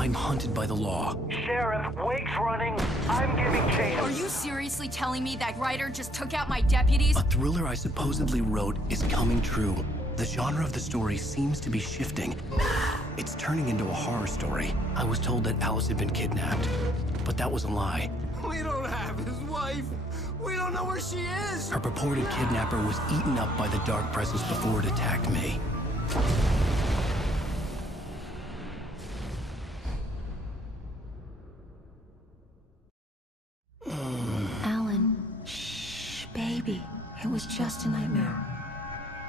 I'm hunted by the law. Sheriff, Wake's running. I'm giving chase. Are you seriously telling me that writer just took out my deputies? A thriller I supposedly wrote is coming true. The genre of the story seems to be shifting. It's turning into a horror story. I was told that Alice had been kidnapped, but that was a lie. We don't have his wife. We don't know where she is. Her purported kidnapper was eaten up by the dark presence before it attacked me. Alan, shh, baby. It was just a nightmare.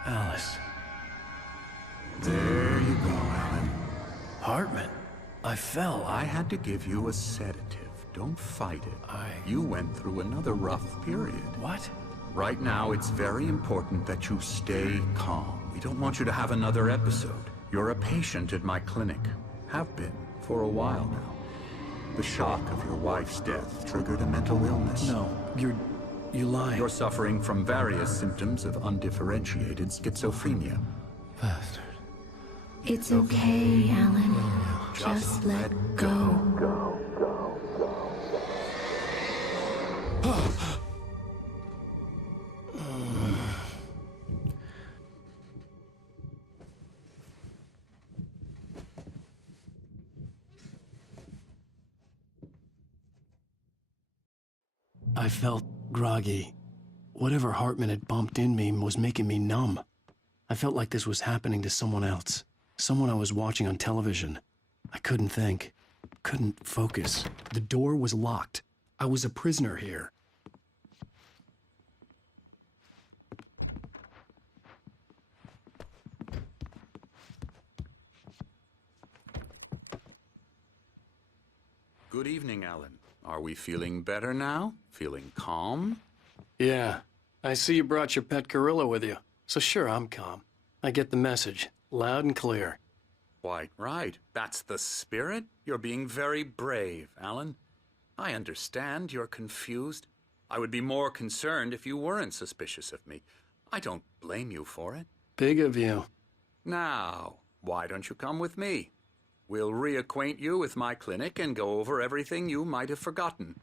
Alice. There you go, Alan. Hartman. I fell. I had to give you a sedative. Don't fight it. You went through another rough period. What? Right now, it's very important that you stay calm. We don't want you to have another episode. You're a patient at my clinic. Have been for a while now. The shock of your wife's death triggered a mental illness. No, you lying. You're suffering from various symptoms of undifferentiated schizophrenia. Bastard. It's okay, Alan. Just let go. I felt groggy. Whatever Hartman had bumped in me was making me numb. I felt like this was happening to someone else. Someone I was watching on television. I couldn't think. Couldn't focus. The door was locked. I was a prisoner here. Good evening, Alan. Are we feeling better now? Feeling calm? Yeah. I see you brought your pet gorilla with you. So sure, I'm calm. I get the message. Loud and clear. Quite right. That's the spirit. You're being very brave, Alan. I understand you're confused. I would be more concerned if you weren't suspicious of me. I don't blame you for it. Big of you. Now, why don't you come with me? We'll reacquaint you with my clinic and go over everything you might have forgotten.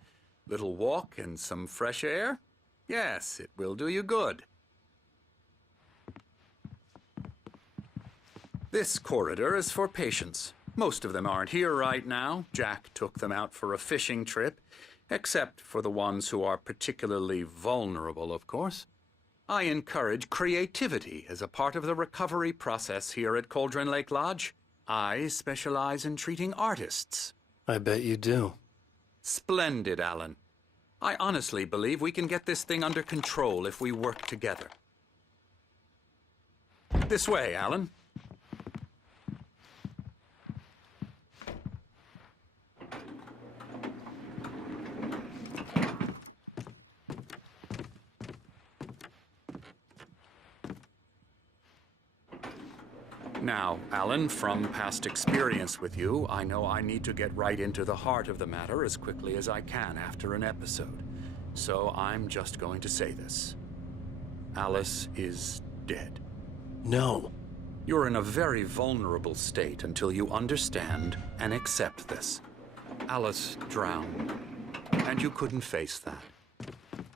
Little walk and some fresh air? Yes, it will do you good. This corridor is for patients. Most of them aren't here right now. Jack took them out for a fishing trip, except for the ones who are particularly vulnerable, of course. I encourage creativity as a part of the recovery process here at Cauldron Lake Lodge. I specialize in treating artists. I bet you do. Splendid, Alan. I honestly believe we can get this thing under control if we work together. This way, Alan. Now, Alan, from past experience with you, I know I need to get right into the heart of the matter as quickly as I can after an episode. So I'm just going to say this. Alice is dead. No. You're in a very vulnerable state until you understand and accept this. Alice drowned, and you couldn't face that.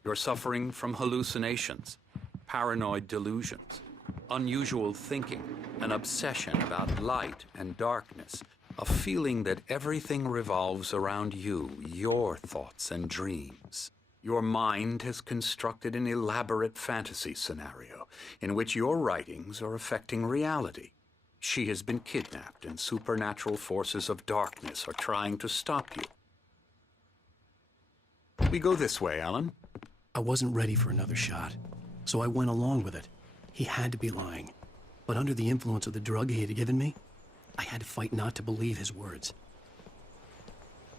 You're suffering from hallucinations, paranoid delusions, unusual thinking, an obsession about light and darkness, a feeling that everything revolves around you, your thoughts and dreams. Your mind has constructed an elaborate fantasy scenario in which your writings are affecting reality. She has been kidnapped and supernatural forces of darkness are trying to stop you. We go this way, Alan. I wasn't ready for another shot, so I went along with it. He had to be lying. But under the influence of the drug he had given me, I had to fight not to believe his words.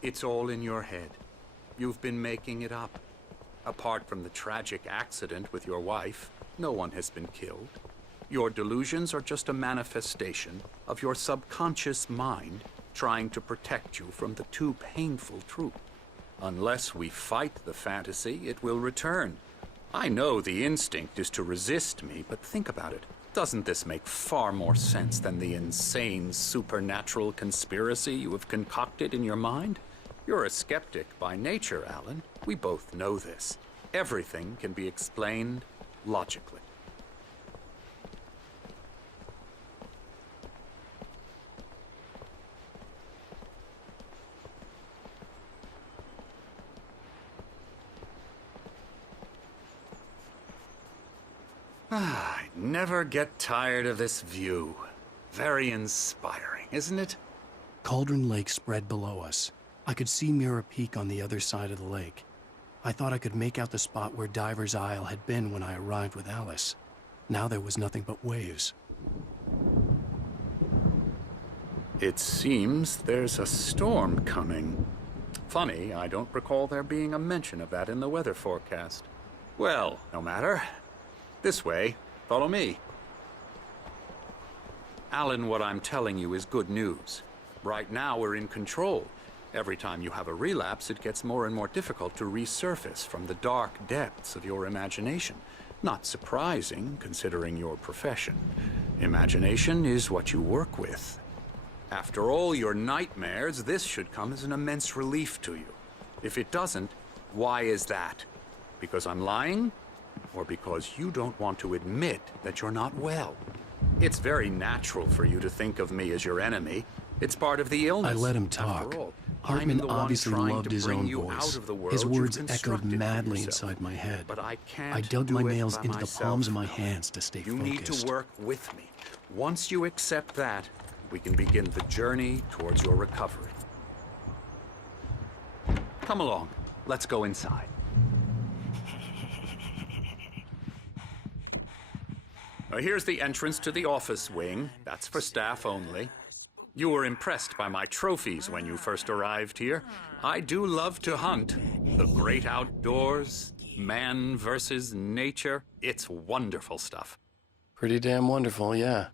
It's all in your head. You've been making it up. Apart from the tragic accident with your wife, no one has been killed. Your delusions are just a manifestation of your subconscious mind trying to protect you from the too painful truth. Unless we fight the fantasy, it will return. I know the instinct is to resist me, but think about it. Doesn't this make far more sense than the insane supernatural conspiracy you have concocted in your mind? You're a skeptic by nature, Alan. We both know this. Everything can be explained logically. I never get tired of this view. Very inspiring, isn't it? Cauldron Lake spread below us. I could see Mirror Peak on the other side of the lake. I thought I could make out the spot where Diver's Isle had been when I arrived with Alice. Now there was nothing but waves. It seems there's a storm coming. Funny, I don't recall there being a mention of that in the weather forecast. Well, no matter. This way. Follow me. Alan, what I'm telling you is good news. Right now, we're in control. Every time you have a relapse, it gets more and more difficult to resurface from the dark depths of your imagination. Not surprising, considering your profession. Imagination is what you work with. After all your nightmares, this should come as an immense relief to you. If it doesn't, why is that? Because I'm lying? Or because you don't want to admit that you're not well? It's very natural for you to think of me as your enemy. It's part of the illness. I let him talk. After all, Hartman I'm the one obviously trying loved to his bring own you voice. out of the world His you've words echoed constructed for madly yourself. inside my head. But I can't I dug do my it nails by into the myself. palms of my hands to stay You focused. need to work with me. Once you accept that, we can begin the journey towards your recovery. Come along. Let's go inside. Here's the entrance to the office wing. That's for staff only. You were impressed by my trophies when you first arrived here. I do love to hunt. The great outdoors, man versus nature. It's wonderful stuff. Pretty damn wonderful, yeah.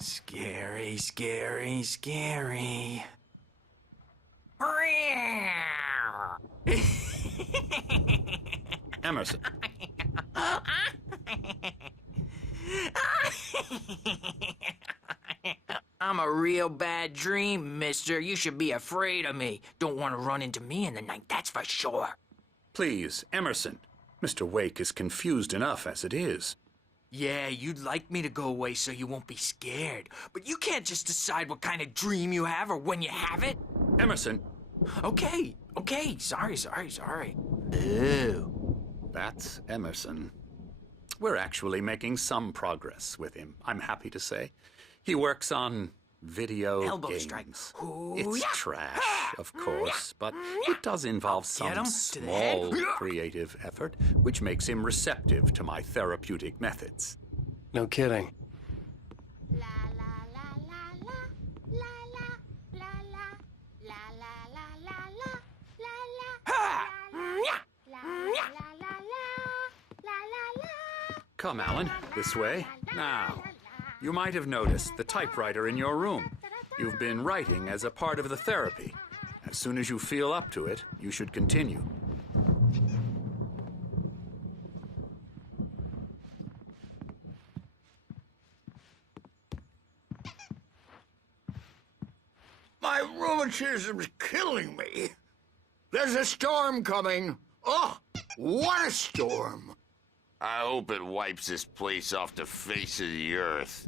Scary, scary, scary. Emerson. I'm a real bad dream, mister. You should be afraid of me. Don't want to run into me in the night, that's for sure. Please, Emerson. Mr. Wake is confused enough as it is. Yeah, you'd like me to go away so you won't be scared. But you can't just decide what kind of dream you have or when you have it. Emerson. Okay, sorry. Ew. That's Emerson. We're actually making some progress with him, I'm happy to say. He works on video Elbow games. strike. Ooh, It's yeah. trash, of course, but it does involve Get him some to the head. small creative effort, which makes him receptive to my therapeutic methods. No kidding. La la la la la la la la la la la la Come, Alan, this way. Now, you might have noticed the typewriter in your room. You've been writing as a part of the therapy. As soon as you feel up to it, you should continue. My rheumatism's killing me. There's a storm coming. Oh, what a storm. I hope it wipes this place off the face of the earth.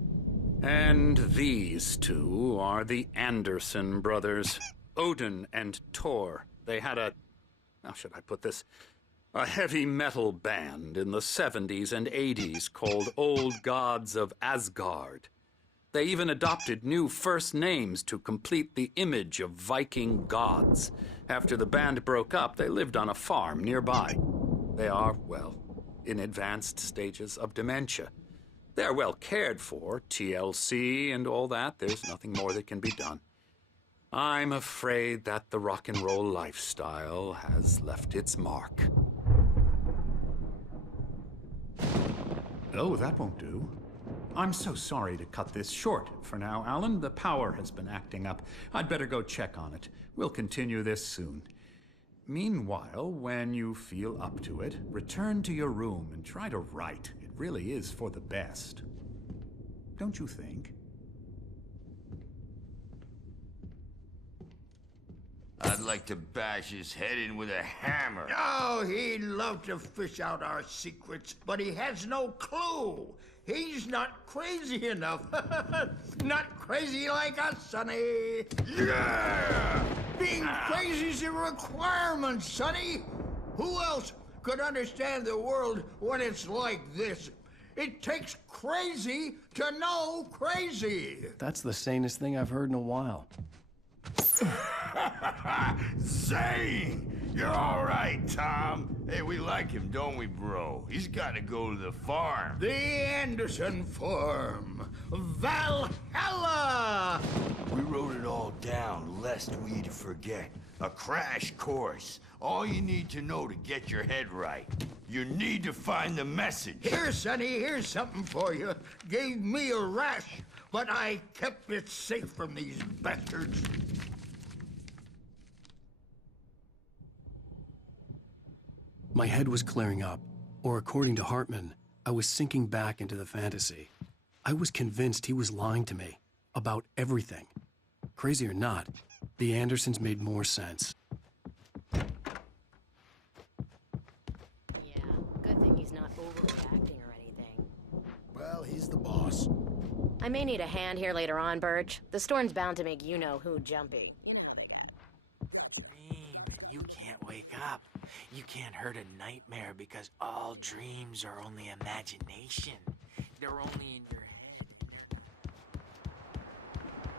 And these two are the Anderson brothers, Odin and Tor. They had how should I put this? A heavy metal band in the 70s and 80s called Old Gods of Asgard. They even adopted new first names to complete the image of Viking gods. After the band broke up, they lived on a farm nearby. They are, well, in advanced stages of dementia. They're well cared for, TLC and all that. There's nothing more that can be done. I'm afraid that the rock and roll lifestyle has left its mark. Oh, that won't do. I'm so sorry to cut this short for now, Alan. The power has been acting up. I'd better go check on it. We'll continue this soon. Meanwhile, when you feel up to it, return to your room and try to write. It really is for the best. Don't you think? I'd like to bash his head in with a hammer. Oh, he'd love to fish out our secrets, but he has no clue. He's not crazy enough. Not crazy like us, Sonny. Yeah! Being crazy's a requirement, Sonny. Who else could understand the world when it's like this? It takes crazy to know crazy. That's the sanest thing I've heard in a while. Zane! You're all right, Tom. Hey, we like him, don't we, bro? He's got to go to the farm. The Anderson Farm. Valhalla! We wrote it all down, lest we'd forget. A crash course. All you need to know to get your head right. You need to find the message. Here, Sonny, here's something for you. Gave me a rash, but I kept it safe from these bastards. My head was clearing up, or according to Hartman, I was sinking back into the fantasy. I was convinced he was lying to me about everything. Crazy or not, the Andersons made more sense. Yeah, good thing he's not overreacting or anything. Well, he's the boss. I may need a hand here later on, Birch. The storm's bound to make you-know-who jumpy. You know how they Dream, and you can't wake up. You can't hurt a nightmare because all dreams are only imagination. They're only in your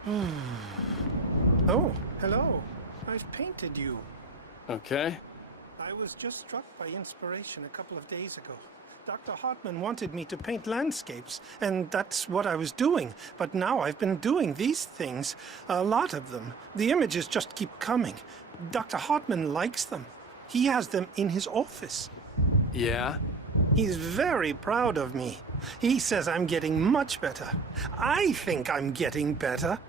head. Oh, hello. I've painted you. Okay. I was just struck by inspiration a couple of days ago. Dr. Hartman wanted me to paint landscapes, and that's what I was doing. But now I've been doing these things, a lot of them. The images just keep coming. Dr. Hartman likes them. He has them in his office. Yeah? He's very proud of me. He says I'm getting much better. I think I'm getting better.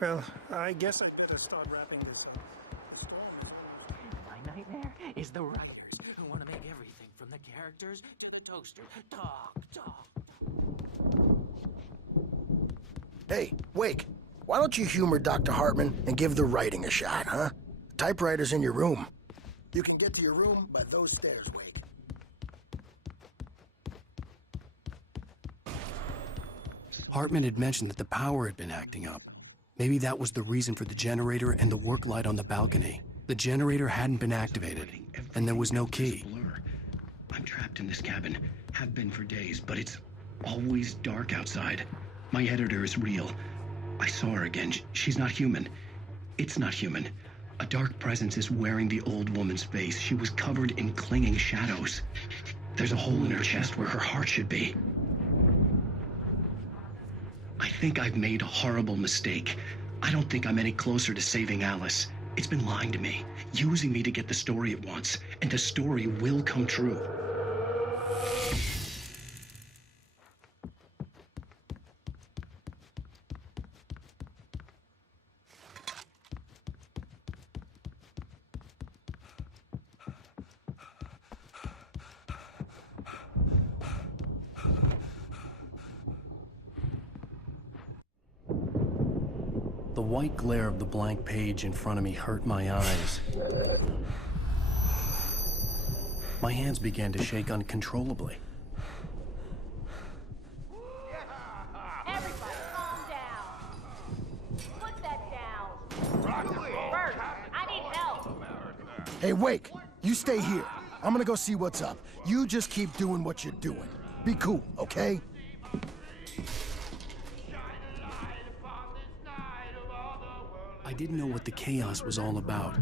Well, I guess I'd better start wrapping this up. My nightmare is the writers who want to make everything from the characters to the toaster talk. Hey, Wake, why don't you humor Dr. Hartman and give the writing a shot, huh? Typewriter's in your room. You can get to your room by those stairs, Wake. Hartman had mentioned that the power had been acting up. Maybe that was the reason for the generator and the work light on the balcony. The generator hadn't been activated, and there was no key. I'm trapped in this cabin. Have been for days, but it's always dark outside. My editor is real. I saw her again. She's not human. It's not human. A dark presence is wearing the old woman's face. She was covered in clinging shadows. There's a hole in her chest where her heart should be. I think I've made a horrible mistake. I don't think I'm any closer to saving Alice. It's been lying to me, using me to get the story it wants, and the story will come true. The white glare of the blank page in front of me hurt my eyes. My hands began to shake uncontrollably. Everybody, calm down. Put that down. Bert, I need help. Hey, Wake, you stay here. I'm gonna go see what's up. You just keep doing what you're doing. Be cool, okay? I didn't know what the chaos was all about,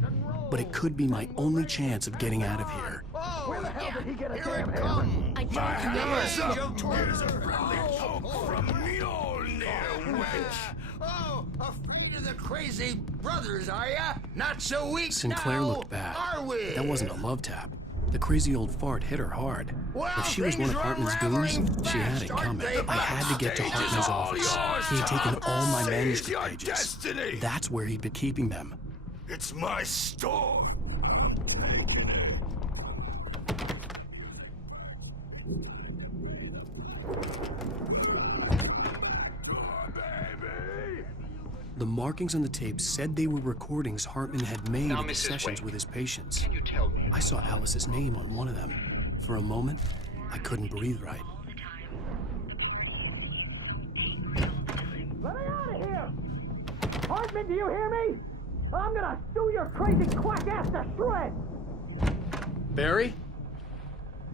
but it could be my only chance of getting out of here. Where the hell did he get a Here damn it hammer? comes. I don't My hammer's up. Joe Here's a friendly poke from Mjolnir, witch. Oh, afraid of the crazy brothers, are ya? Not so weak Sinclair now, looked bad. are we? That wasn't a love tap. The crazy old fart hit her hard. Well, If she was one of Hartman's goons, she had it coming. I had to get to Hartman's office. He had taken all my manuscript pages. Destiny. That's where he'd been keeping them. It's my store. The markings on the tape said they were recordings Hartman had made Now, of the Mrs. sessions Wake, with his patients. Can you tell me? I saw Alice's name on one of them. For a moment, I couldn't breathe right. Let me out of here! Hartman, do you hear me? I'm gonna sue your crazy quack ass to shreds! Barry?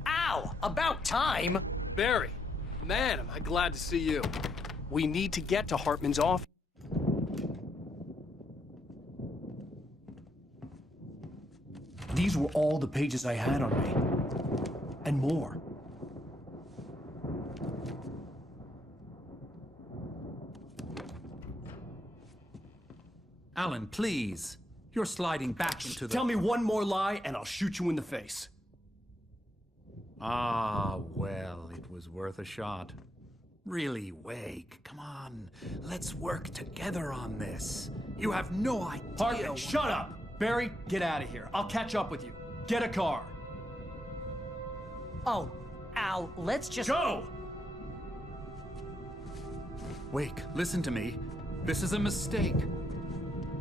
Ow! About time! Barry! Man, am I glad to see you. We need to get to Hartman's office. These were all the pages I had on me. And more. Alan, please. You're sliding back into the... Tell me one more lie and I'll shoot you in the face. Ah, well, it was worth a shot. Really, Wake, come on. Let's work together on this. You have no idea... Hartman, shut up! Barry, get out of here. I'll catch up with you. Get a car. Oh, Al, let's just... Go! Wake, listen to me. This is a mistake.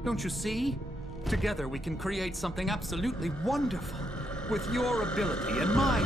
Don't you see? Together we can create something absolutely wonderful. With your ability and mine.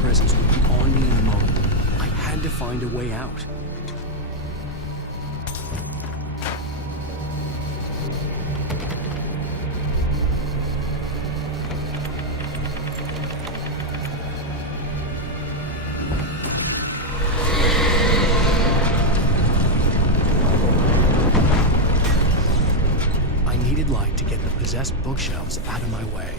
Presence would be on me in a moment. I had to find a way out. I needed light to get the possessed bookshelves out of my way.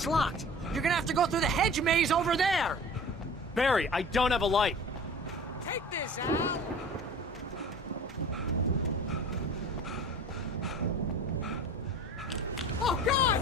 gate's locked. You're gonna have to go through the hedge maze over there. Barry, I don't have a light. Take this, Al. Oh, God!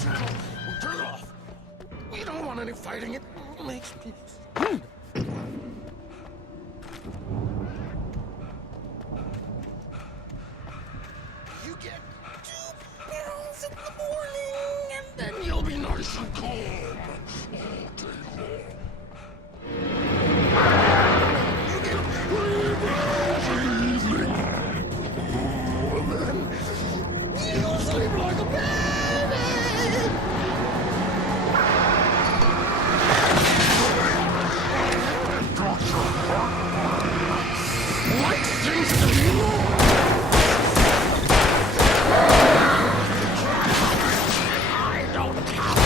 Turn it off. We don't want any fighting. It makes me... You get 2 pills in the morning, and then you'll be nice and calm all day long. You get 3 pills in the evening. And then you'll sleep like a baby. Like things to be I don't care.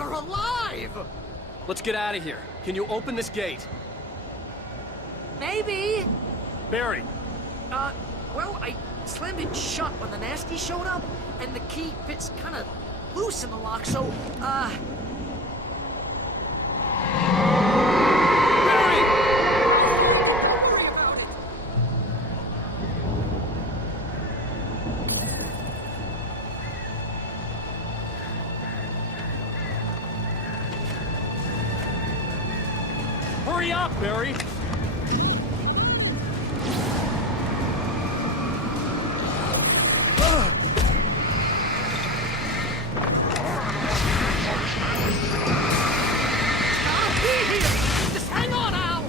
You're alive! Let's get out of here. Can you open this gate? Maybe. Barry! Well, I slammed it shut when the nasty showed up, and the key fits kind of loose in the lock, so, Hurry up, Barry! just hang on, Al!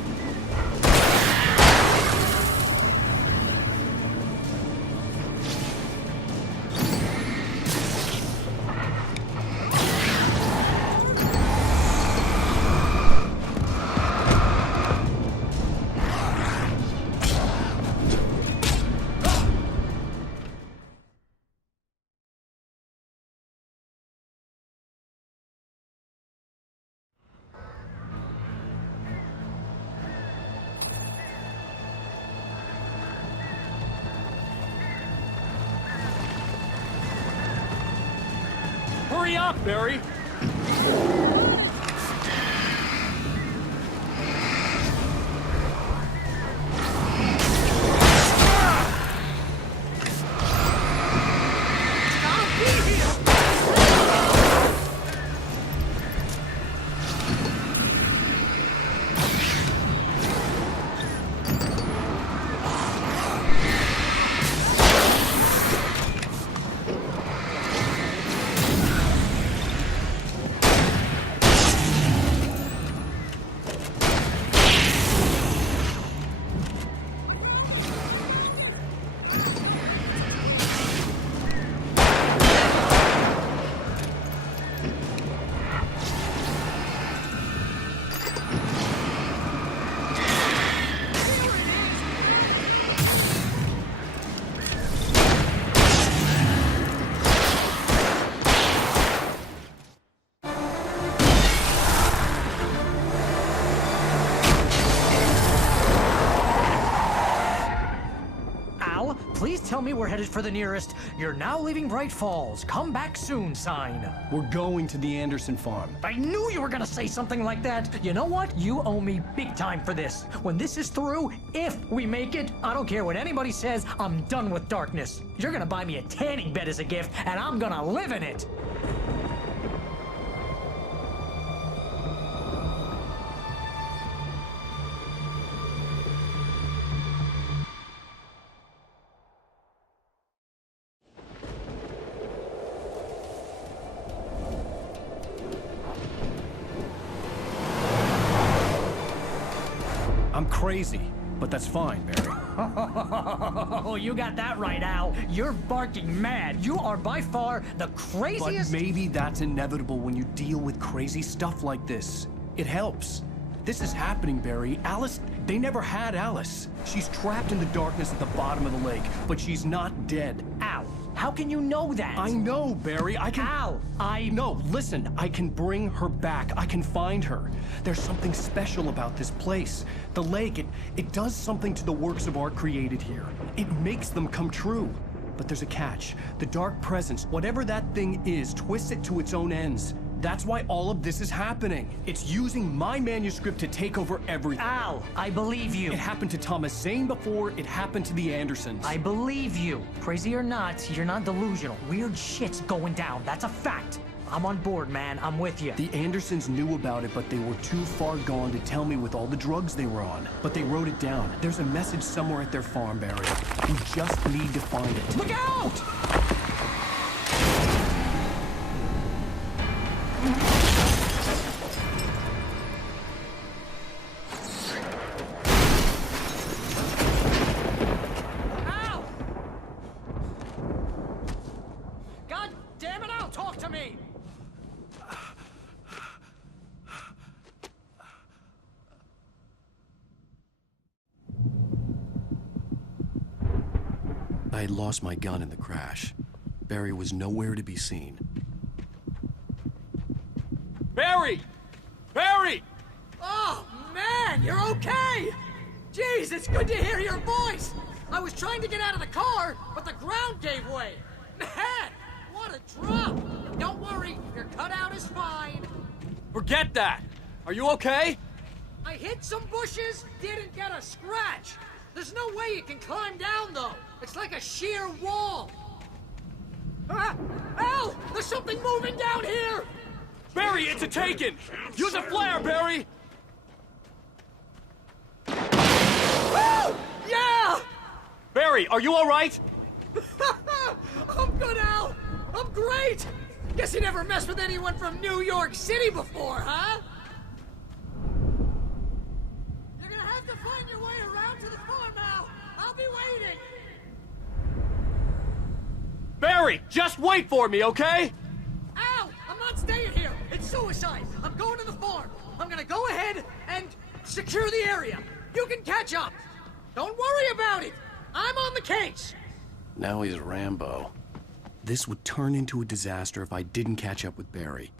Hurry up, Barry! Please tell me we're headed for the nearest "You're now leaving Bright Falls. Come back soon" sign. We're going to the Anderson farm. I knew you were gonna say something like that. You know what? You owe me big time for this. When this is through, if we make it, I don't care what anybody says, I'm done with darkness. You're gonna buy me a tanning bed as a gift, and I'm gonna live in it. I'm crazy, but that's fine, Barry. Oh, you got that right, Al. You're barking mad. You are by far the craziest... But maybe that's inevitable when you deal with crazy stuff like this. It helps. This is happening, Barry. Alice, they never had Alice. She's trapped in the darkness at the bottom of the lake, but she's not dead. Al, how can you know that? I know, Barry. I can... Al, No, listen. I can bring her back. I can find her. There's something special about this place. The lake, it does something to the works of art created here. It makes them come true. But there's a catch. The dark presence, whatever that thing is, twists it to its own ends. That's why all of this is happening. It's using my manuscript to take over everything. Al, I believe you. It happened to Thomas Zane before, it happened to the Andersons. I believe you. Crazy or not, you're not delusional. Weird shit's going down. That's a fact. I'm on board, man. I'm with you. The Andersons knew about it, but they were too far gone to tell me with all the drugs they were on. But they wrote it down. There's a message somewhere at their farm, Barry. We just need to find it. Look out! Al! God damn it, Al, talk to me! I had lost my gun in the crash. Barry was nowhere to be seen. Barry! Barry! Oh, man, you're okay! Jeez, it's good to hear your voice! I was trying to get out of the car, but the ground gave way. Man, what a drop! Don't worry, your cutout is fine. Forget that! Are you okay? I hit some bushes, didn't get a scratch. There's no way you can climb down, though. It's like a sheer wall. Ah! Al! There's something moving down here! Barry, it's a Taken! Use a flare, Barry! Woo! Yeah! Barry, are you all right? I'm good, Al. I'm great. Guess you never messed with anyone from New York City before, huh? You're gonna have to find your way around to the farm, Al. I'll be waiting. Barry, just wait for me, okay? Al, I'm not staying here. It's suicide. I'm going to the farm. I'm gonna go ahead and secure the area. You can catch up. Don't worry about it. I'm on the case. Now he's Rambo. This would turn into a disaster if I didn't catch up with Barry.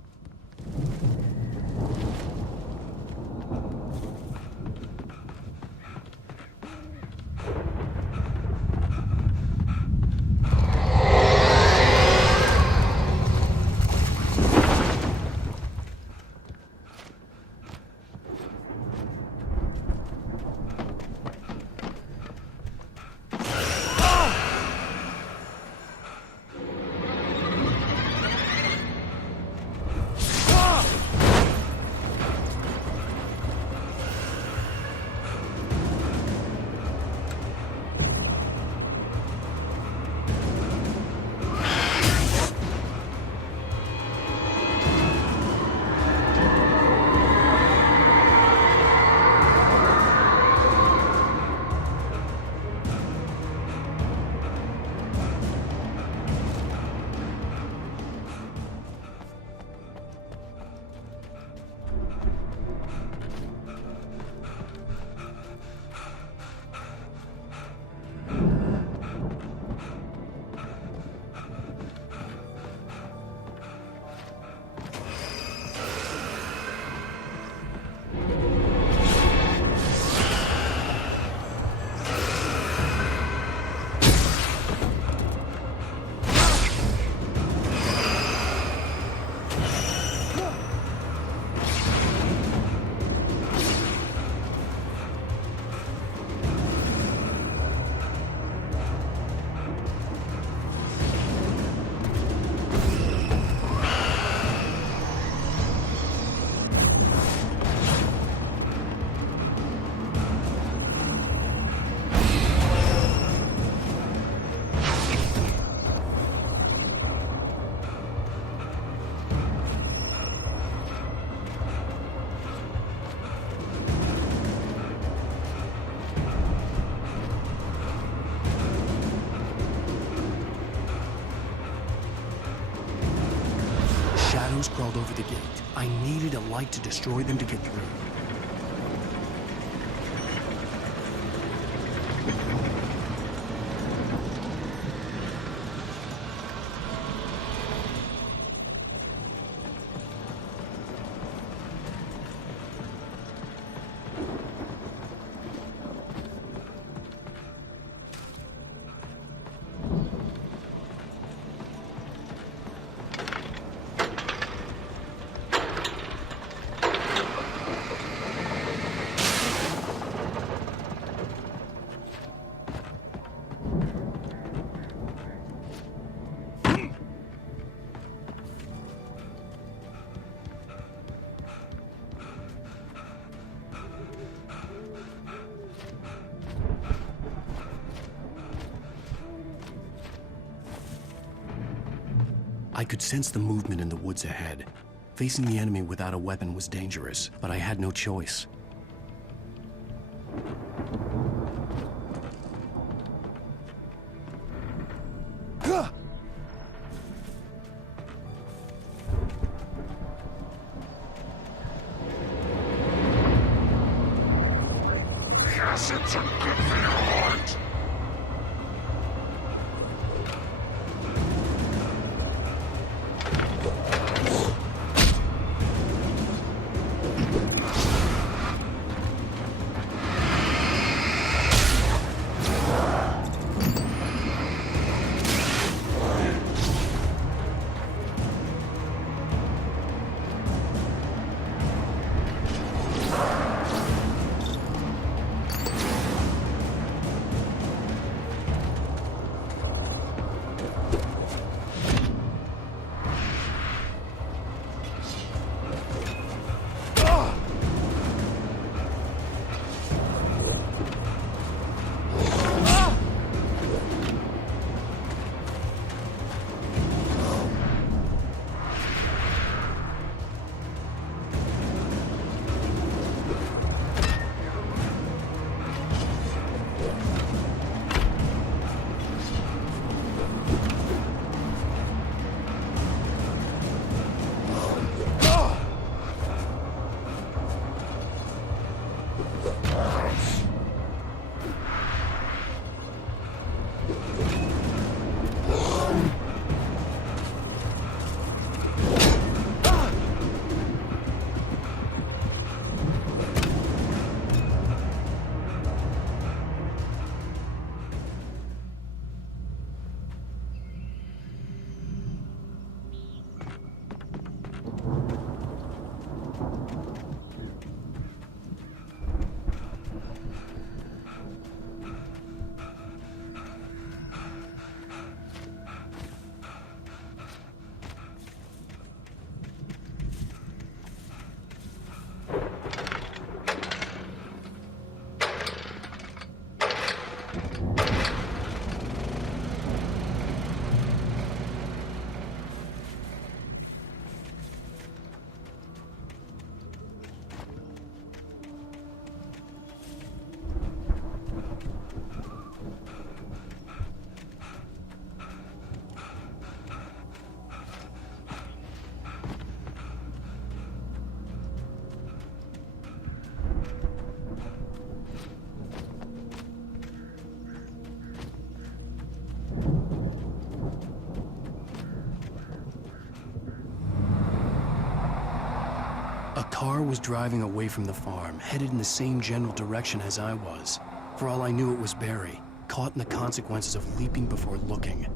Shadows crawled over the gate. I needed a light to destroy them to get through. I could sense the movement in the woods ahead. Facing the enemy without a weapon was dangerous, but I had no choice. A car was driving away from the farm, headed in the same general direction as I was. For all I knew, it was Barry, caught in the consequences of leaping before looking.